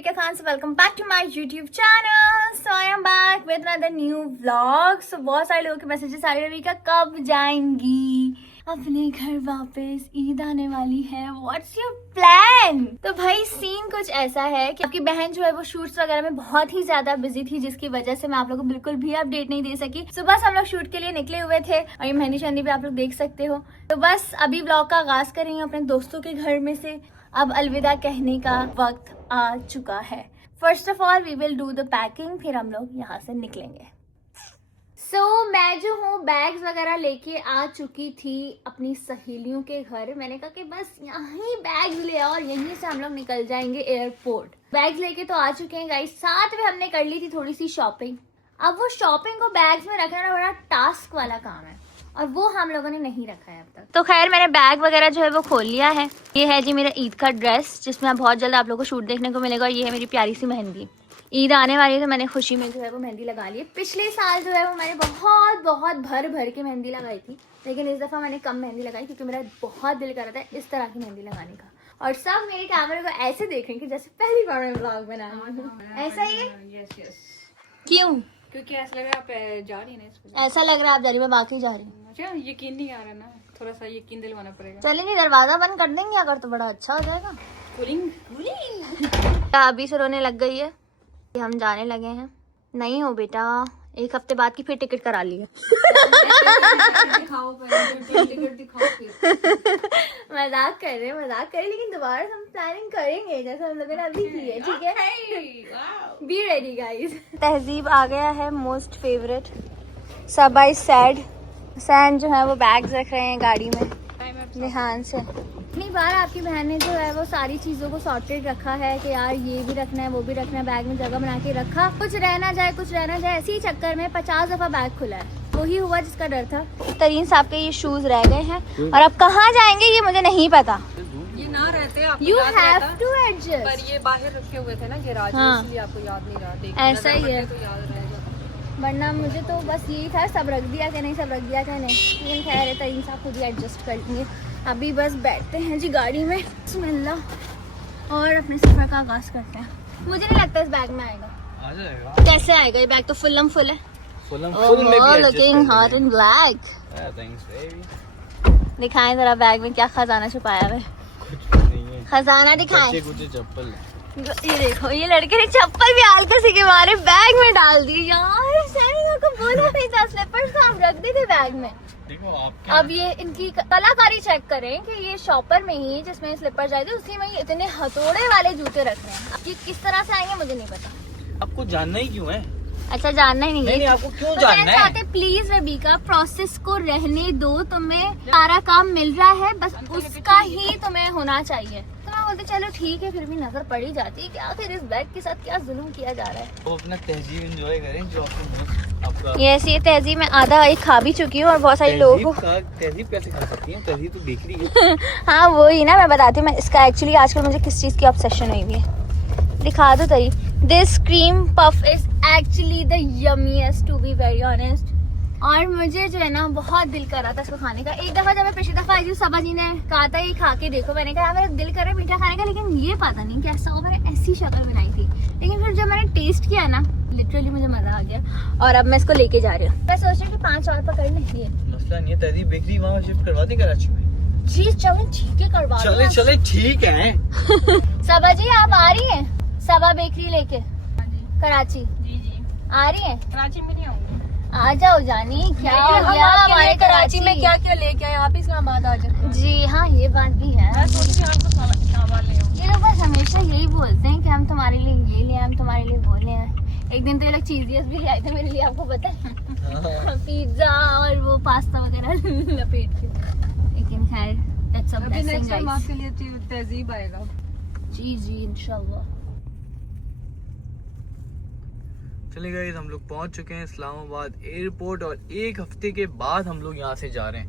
Rivika Khan. So welcome back to my YouTube channel. So I am back with another new vlog. So बहुत सारे लोगों के messages आ रहे हैं, रविका कब जाएंगी अपने घर वापस, ईद आने वाली है, व्हाट्स योर प्लान? तो भाई सीन कुछ ऐसा है कि आपकी बहन जो है वो शूट्स वगैरह में बहुत ही ज्यादा बिजी थी, जिसकी वजह से मैं आप लोगों को बिल्कुल भी अपडेट नहीं दे सकी। सुबह से हम लोग शूट के लिए निकले हुए थे और ये मेहंदी शहंदी भी आप लोग देख सकते हो। तो बस अभी ब्लॉग का आगाज कर रही हूँ अपने दोस्तों के घर में से। अब अलविदा कहने का वक्त आ चुका है। First of all we will do the packing, फिर हम लोग यहाँ से निकलेंगे। मैं जो हूँ बैग्स वगैरह लेके आ चुकी थी अपनी सहेलियों के घर। मैंने कहा कि बस यहीं बैग्स ले आओ और यहीं से हम लोग निकल जाएंगे एयरपोर्ट। बैग्स लेके तो आ चुके हैं गाइस। साथ में हमने कर ली थी थोड़ी सी शॉपिंग। अब वो शॉपिंग को बैग्स में रखना ना बड़ा टास्क वाला काम है और वो हम लोगों ने नहीं रखा है अब तक। तो खैर मैंने बैग वगैरह जो है वो खोल लिया है। ये है जी मेरा ईद का ड्रेस, जिसमें बहुत जल्द आप लोगों को शूट देखने को मिलेगा। और ये है मेरी प्यारी सी मेहंदी। ईद आने वाली है तो मैंने खुशी में जो है वो मेहंदी लगा ली है। पिछले साल जो है वो मैंने बहुत भर भर के मेहंदी लगाई थी, लेकिन इस दफ़ा मैंने कम मेहंदी लगाई क्योंकि मेरा बहुत दिल कर रहा था इस तरह की मेहंदी लगाने का। और सब मेरे कैमरे को ऐसे देख रहे हैं कि जैसे पहली बार मैं व्लॉग बना रही हूँ। ऐसा ही है? क्यों? क्योंकि ऐसा लग रहा है आप जा रही है ना इस वजह। ऐसा लग रहा है आप जा रही, मैं वाकई जा रही हूँ। अच्छा यकीन नहीं आ रहा ना, थोड़ा सा यकीन दिलवाना पड़ेगा। चलिए नहीं, दरवाजा बंद कर देंगे अगर, तो बड़ा अच्छा हो जाएगा। कूलिंग अभी से रोने लग गई है कि हम जाने लगे हैं। नहीं हो बेटा, एक हफ्ते बाद की फिर टिकट करा ली है। मजाक कर रहे हैं, लेकिन दोबारा हम प्लानिंग करेंगे जैसे हम लोगों ने अभी की है, ठीक है? Be ready guys. तहजीब आ गया है मोस्ट फेवरेट। सब आई सैड सैन जो है वो बैग्स रख रहे हैं गाड़ी में ध्यान से। इतनी बार आपकी बहन ने जो है वो सारी चीज़ों को सॉर्टेड रखा है कि यार ये भी रखना है वो भी रखना है, बैग में जगह बना के रखा, कुछ रहना जाए ऐसे ही चक्कर में 50 दफ़ा बैग खुला है। वही हुआ जिसका डर था। तरीन साहब के ये शूज रह गए हैं और अब कहाँ जाएंगे ये मुझे नहीं पता। ये ना रहते यू हैव टू एडजस्ट। पर ये बाहर रखे हुए थे ना गैराज में, इसलिए आपको याद नहीं रहा। ऐसा ही है, तो याद रहेगा, वरना मुझे तो बस यही था सब रख दिया कि नहीं, लेकिन खैर है तरीन साहब खुद ही एडजस्ट कर लेंगे। अभी बस बैठते हैं जी गाड़ी में, बिस्मिल्लाह, और अपने सफर का आगाज करते हैं। मुझे नहीं लगता इस बैग में आएगा। आ जाएगा। कैसे आएगा? ये बैग तो फुल है। Looking hot and black. Thanks baby. दिखाएं जरा बैग में क्या खजाना छुपाया है। नहीं है खजाना दिखाएं। कुछ चप्पल। ये देखो, ये लड़के ने चप्पल भी आलकसी के मारे बैग में डाल दी। यार सैनी को बोला नहीं था, स्लीपर्स तो आप रख दी थे बैग में। देखो आप अब ये इनकी कलाकारी चेक करें कि ये शॉपर में ही जिसमें स्लीपर जाए थे उसी में ही इतने हथौड़े वाले जूते रख रहे हैं। अब ये किस तरह से आएंगे मुझे नहीं पता। आपको जानना ही क्यों है? अच्छा जानना ही नहीं है? नहीं, आपको क्यों तो जानना है? चाहते प्लीज रबीका प्रोसेस को रहने दो, तुम्हें सारा काम मिल रहा है, बस उसका ही तुम्हें होना चाहिए। तो मैं बोलती चलो ठीक है, फिर भी नजर पड़ी जाती है कि आखिर इस बैग के साथ क्या जुल्म किया जा रहा है। वो अपना तहजीब एंजॉय करें जो आपका। ये तहजीब में आधा एक खा भी चुकी हूँ और बहुत सारे लोगों को। तहजीब कैसे खा सकती है? तहजीब तो देख रही है। हाँ वो ही ना, मैं बताती हूँ। मैं इसका एक्चुअली आजकल मुझे किस चीज की ऑब्सेशन हुई है, दिखा दो तरी। This cream puff is actually the yummiest to be very honest. और मुझे जो है ना बहुत दिल कर रहा था इसको खाने का। एक दफा जब मैं पिछली दफा आई थी, सबा जी ने कहा था ये खा के देखो। मैंने कहा मेरा दिल कर रहा है मीठा खाने का, लेकिन ये पता नहीं कैसा हो, मैंने ऐसी शक्ल बनाई थी। लेकिन फिर जब मैंने टेस्ट किया ना, लिटरली मुझे मजा आ गया। और अब मैं इसको लेके जा रही हूँ। मैं सोच रही हूँ कि 5 और पकड़ लेंगे। मसला नहीं है, तहजीब बेकरी वहाँ शिफ्ट करवा दी कराची में। जी चलो ठीक है, करवा दो। चले ठीक है। सबा जी आप आ रही हैं सबा बेकरी लेके कराची? जी आ रही है? कराची में नहीं आऊंगी। आ जाओ जानी, क्या हो गया हमारे कराची में क्या लेके आए आप? इस्लामाबाद आ जाए। जी हाँ ये बात भी है। मैं सोच रही हूँ आपको इस्लामाबाद ले आऊं। ये लोग बस हमेशा यही बोलते हैं कि हम तुम्हारे लिए ये ले आए, हम तुम्हारे लिए वो ले आए। एक दिन तो ये लोग चीज़ियस भी ले आए थे मेरे लिए, आपको पता है? पिज्जा और वो पास्ता वगैरह लपेट के। लेकिन खैर दैट्स अ ब्लेसिंग गाइस। आपके लिए तहजीब आएगा। जी इंशाल्लाह। चलिए गाइस, हम लोग पहुंच चुके हैं इस्लामाबाद एयरपोर्ट और 1 हफ्ते के बाद हम लोग यहाँ से जा रहे हैं।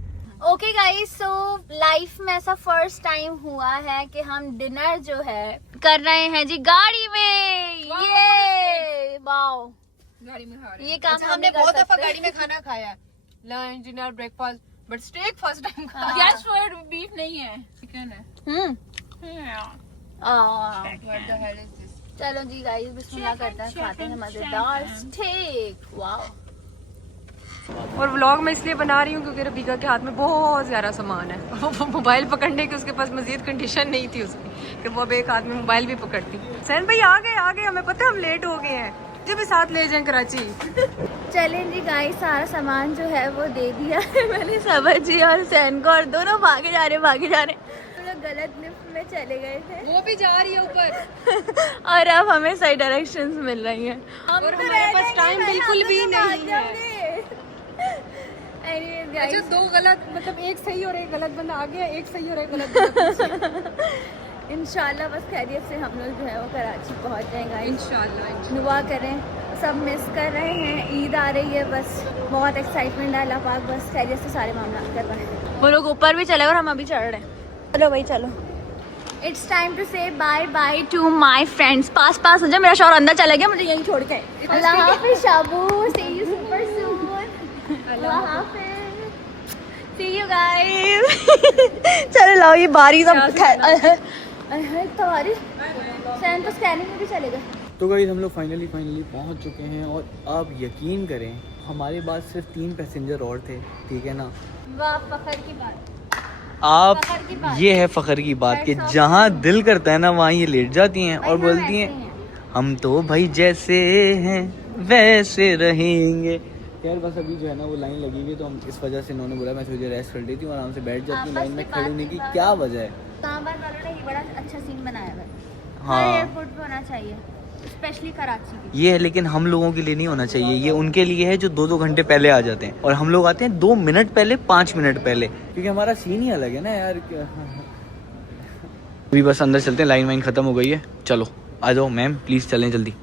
ओके गाइस, सो लाइफ में ऐसा फर्स्ट टाइम हुआ है कि हम डिनर जो है कर रहे हैं जी गाड़ी में। ये वाओ, गाड़ी में खा रहे ये काम हमने बहुत दफा गाड़ी में खाना खाया है, lunch dinner breakfast, but steak first time खाया। गैस फॉर बीफ नहीं है, चिकन है। What What the hell is this? चलो जी गाइस, बिस्मिल्लाह करते हैं, खाते हैं मजेदार स्टेक। वाओ। और व्लॉग मैं इसलिए बना रही हूँ क्योंकि रबीका के हाथ में बहुत ज़्यादा सामान है। वो मोबाइल पकड़ने की उसके पास मजीद कंडीशन नहीं थी उसकी कि वो अब एक हाथ में मोबाइल भी पकड़ती। सैन भाई आ गए, हमें पता है हम लेट हो गए हैं, मुझे भी साथ ले जाएं कराची। चलें जी गाइस, सारा सामान जो है वो दे दिया है मैंने सबर जी और सैन को, और दोनों भागे जा रहे। हम लोग गलत लिफ्ट में चले गए थे, वो भी जा रही है ऊपर और अब हमें सही डायरेक्शंस मिल रही हैं। हम और तो हमारे रह पास जाएंगे टाइम भाई, बिल्कुल हम भी तो भाग नहीं जाओगे। Anyways, guys, अच्छा, 2 गलत, मतलब एक सही और एक गलत बंदा आ गया, एक सही और एक गलत इंशाल्लाह बस खैरियत से हम लोग जो है वो कराची पहुंच जाएंगे। इंशाल्लाह। दुआ करें, सब मिस कर रहे हैं, ईद आ रही है, बस बहुत एक्साइटमेंट है। अल्लाह पाक बस खैरियत से सारे मामला कर रहे हैं। वो लोग ऊपर भी चले और हम अभी चढ़ रहे हैं। चलो भाई चलो, it's time to say bye bye to my friends. Pass हो जाए, मेरा शौहर अंदर चला गया, मुझे यहीं छोड़ के। अल्लाह हाफिज़ शाबू, सी यू सुपर सून। अल्लाह हाफिज़, सी यू गाइस। चलो लाओ ये बारी सब तुम्हारी सैन तो स्कैनिंग में भी चले गए। तो गाइस हम लोग फाइनली पहुंच चुके हैं, और आप यकीन करें हमारे पास सिर्फ 3 पैसेंजर और थे, ठीक है ना। वाह, फखर की बात। आप फखर की बात। ये है फखर की बात कि जहाँ दिल करता है ना वहाँ ये लेट जाती हैं और बोलती हैं हम तो भाई जैसे हैं वैसे रहेंगे। यार बस अभी जो है ना वो लाइन लगी हुई, तो हम इस वजह से इन्होंने बोला मैं थोड़ी देर रेस्ट कर लेती हूँ, आराम से बैठ जाती हूँ। लाइन में खड़े होने की क्या वजह है। कांबर वालों ने ये बड़ा अच्छा सीन बनाया है। हाँ। हर एयरपोर्ट पे होना चाहिए, स्पेशली कराची की। ये है, लेकिन हम लोगों के लिए नहीं होना चाहिए। ये उनके लिए है जो 2-2 घंटे पहले आ जाते हैं, और हम लोग आते हैं 2 मिनट पहले, 5 मिनट पहले, क्योंकि हमारा सीन ही अलग है ना यार। अभी बस अंदर चलते हैं, लाइन वाइन खत्म हो गई है। चलो आ जाओ मैम, प्लीज चलें जल्दी।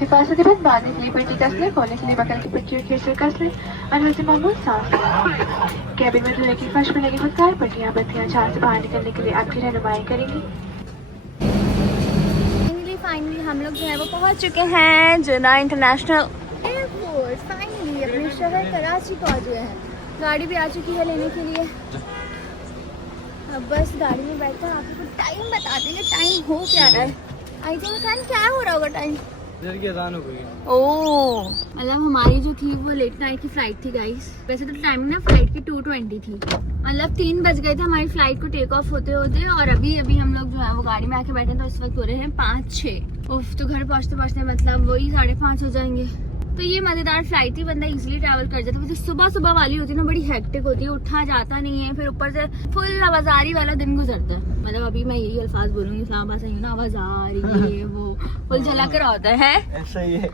हिफाजती बंद बांधने के लिए पट्टी कस ले, खोलने के लिए बगल की पट्टी और खींच कस ले, और उसे मामूल सांस लें। कैबिन में धुले की फर्श पर लगी खुदकार पट्टियां बत्तियां झाड़ से बाहर निकलने के लिए आपकी रहनुमाई करेंगी। फाइनली हम लोग जो है वो पहुंच चुके हैं जिन्ना इंटरनेशनल एयरपोर्ट। फाइनली अपने शहर कराची पहुंच गए हैं। गाड़ी भी आ चुकी है लेने के लिए। अब बस गाड़ी में बैठकर आपको टाइम बता देंगे, टाइम हो क्या रहा है। आई थिंक क्या हो रहा होगा टाइम। इधर की अजान हो गई है। ओह, मतलब हमारी जो थी वो लेट नाइट की फ्लाइट थी गाइस। वैसे तो टाइमिंग ना फ्लाइट की 2:20 थी, मतलब 3 बज गए थे हमारी फ्लाइट को टेक ऑफ होते होते, और अभी हम लोग जो है वो गाड़ी में आके बैठे, तो इस वक्त हो रहे हैं 5-6। उफ, तो घर पहुँचते मतलब वही 5:30 हो जाएंगे। तो ये मजेदार फ्लाइट थी, बंदा इजीली ट्रैवल कर जाता है। वैसे सुबह वाली होती है ना, बड़ी हेक्टिक होती है, उठा जाता नहीं है, फिर ऊपर से फुल आवाजारी वाला दिन गुजरता है। मतलब अभी मैं यही अल्फाज बोलूंगी इस्लामाबाद से, ना आवाजारी ये वो फुल जला कर होता है। ऐसा ही है,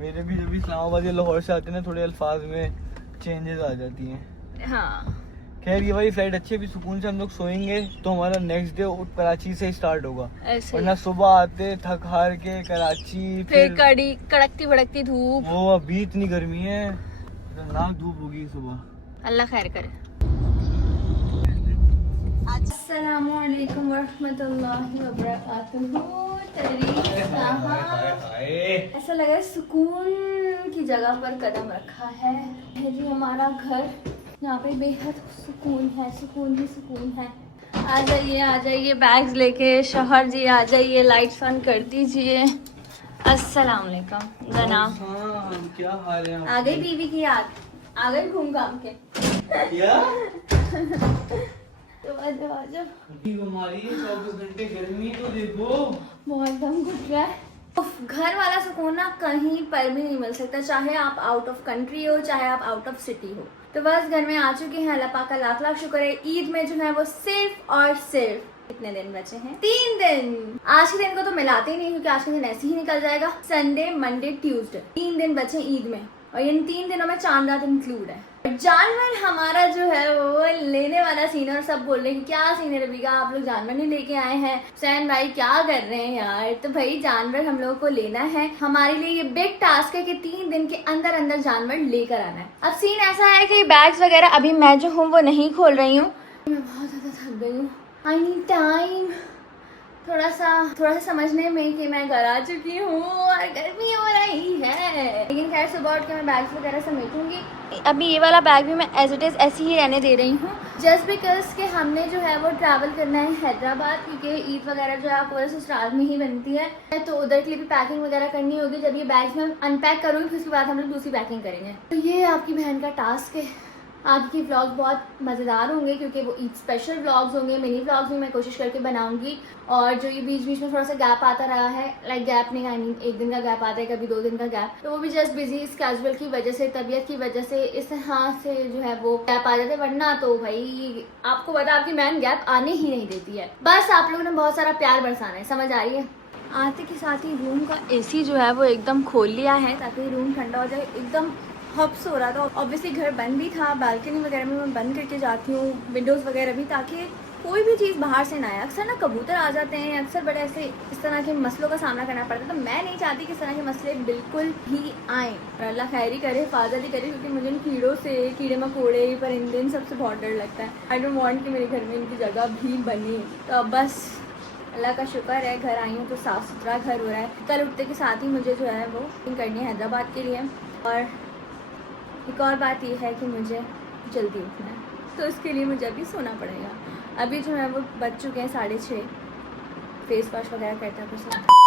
मेरे भी जब इस्लामाबाद या लाहौर से आते हैं ना, थोड़े अल्फाज में चेंजेस आ जाती हैं। हाँ, खैर ये वाली फ्लाइट अच्छी है, भी सुकून से हम लोग सोएंगे तो हमारा नेक्स्ट डे कराची से स्टार्ट होगा। ऐसे वरना सुबह आते थक हार के कराची, फिर कड़कती भड़कती धूप। वो अभी इतनी गर्मी है, खतरनाक धूप होगी सुबह। अल्लाह खैर करे। अस्सलामुअलैकुम वरहमतुल्लाहि वबरकातुहू। ऐसा लगा है सुकून की जगह पर कदम रखा है। ये जी हमारा घर, यहाँ पे बेहद सुकून है, सुकून ही सुकून है। आ जाइए बैग्स लेके। शौहर जी आ जाइए, लाइट्स ऑन कर दीजिए। अस्सलाम वालेकुम जनाब। क्या हाल है? आ गई बीवी की याद, आ गई घूम घाम के। क्या? तो आ जाओ। हमारी 24 घंटे गर्मी तो देखो, बहुत दम घुट रहा है। घर वाला सुकून ना कहीं पर भी नहीं मिल सकता, चाहे आप आउट ऑफ कंट्री हो, चाहे आप आउट ऑफ सिटी हो। तो बस घर में आ चुके हैं, अल्लाह पाक का लाख लाख शुक्र है। ईद में जो है वो सिर्फ और सिर्फ कितने दिन बचे हैं? 3 दिन। आज के दिन को तो मिलाते ही नहीं, क्योंकि आज के दिन ऐसे ही निकल जाएगा। संडे, मंडे, ट्यूसडे, 3 दिन बचे ईद में, और इन 3 दिनों में चांद रात इंक्लूड है। जानवर हमारा जो है वो लेने वाला सीन है, और सब बोल रहे हैं कि क्या सीन है रबीका, आप लोग जानवर नहीं लेके आए हैं, सैन भाई क्या कर रहे हैं यार। तो भाई जानवर हम लोगों को लेना है, हमारे लिए ये बिग टास्क है कि 3 दिन के अंदर अंदर जानवर लेकर आना है। अब सीन ऐसा है कि बैग्स वगैरह अभी मैं जो हूँ वो नहीं खोल रही हूँ, मैं बहुत ज्यादा थक गई हूँ। आई नीड टाइम, थोड़ा सा समझने में कि मैं घर आ चुकी हूँ और गर्मी हो रही है, लेकिन खैर सुबह उठ के मैं बैग्स वगैरह समेटूंगी। अभी ये वाला बैग भी मैं एज इट इज़ ऐसे ही रहने दे रही हूँ, जस्ट बिकॉज कि हमने जो है वो ट्रैवल करना है हैदराबाद, क्योंकि ईद वगैरह जो है पूरे ससुराल में ही बनती है, तो उधर के लिए भी पैकिंग वगैरह करनी होगी। जब ये बैग्स मैं अनपैक करूँगी फिर उसके बाद हम लोग दूसरी पैकिंग करेंगे। तो ये आपकी बहन का टास्क है। आगे की व्लॉग बहुत मज़ेदार होंगे क्योंकि वो ईद स्पेशल व्लॉग्स होंगे, मिनी व्लॉग्स भी मैं कोशिश करके बनाऊंगी। और जो ये बीच बीच में थोड़ा सा गैप आता रहा है, लाइक गैप नहीं, आई मीन एक दिन का गैप आता है, कभी 2 दिन का गैप, तो वो भी जस्ट बिजी स्केड्यूल की वजह से, तबीयत की वजह से इस तरह से जो है वो गैप आ जाते, वरना तो भाई आपको पता आपकी मैन गैप आने ही नहीं देती है। बस आप लोगों ने बहुत सारा प्यार बरसाना है, समझ आ रही है। आते के साथ ही रूम का AC जो है वो एकदम खोल लिया है ताकि रूम ठंडा हो जाए। एकदम हब्स हो रहा था, ऑब्वियसली घर बंद भी था, बालकनी वगैरह में मैं बंद करके जाती हूँ, विंडोज़ वगैरह भी, ताकि कोई भी चीज़ बाहर से ना आए। अक्सर ना कबूतर आ जाते हैं, अक्सर बड़े ऐसे इस तरह के मसलों का सामना करना पड़ता है, तो मैं नहीं चाहती कि इस तरह के मसले बिल्कुल ही आएँ। और अल्लाह खैर ही करे, हिफाजत ही करे, क्योंकि मुझे इन कीड़ों से, कीड़े मकोड़े, परिंदे, इन सबसे बहुत डर लगता है। आई डोंट वांट कि मेरे घर में इनकी जगह भी बने। तो अब बस अल्लाह का शुक्र है, घर आई हूँ तो साफ़ सुथरा घर हो रहा है। कल उठते के साथ ही मुझे जो है वो करनी है हैदराबाद के लिए। और एक और बात ये है कि मुझे जल्दी उठना है, तो इसके लिए मुझे अभी सोना पड़ेगा। अभी जो है वो बज चुके हैं 6:30, फेस वॉश वगैरह करता है कुछ।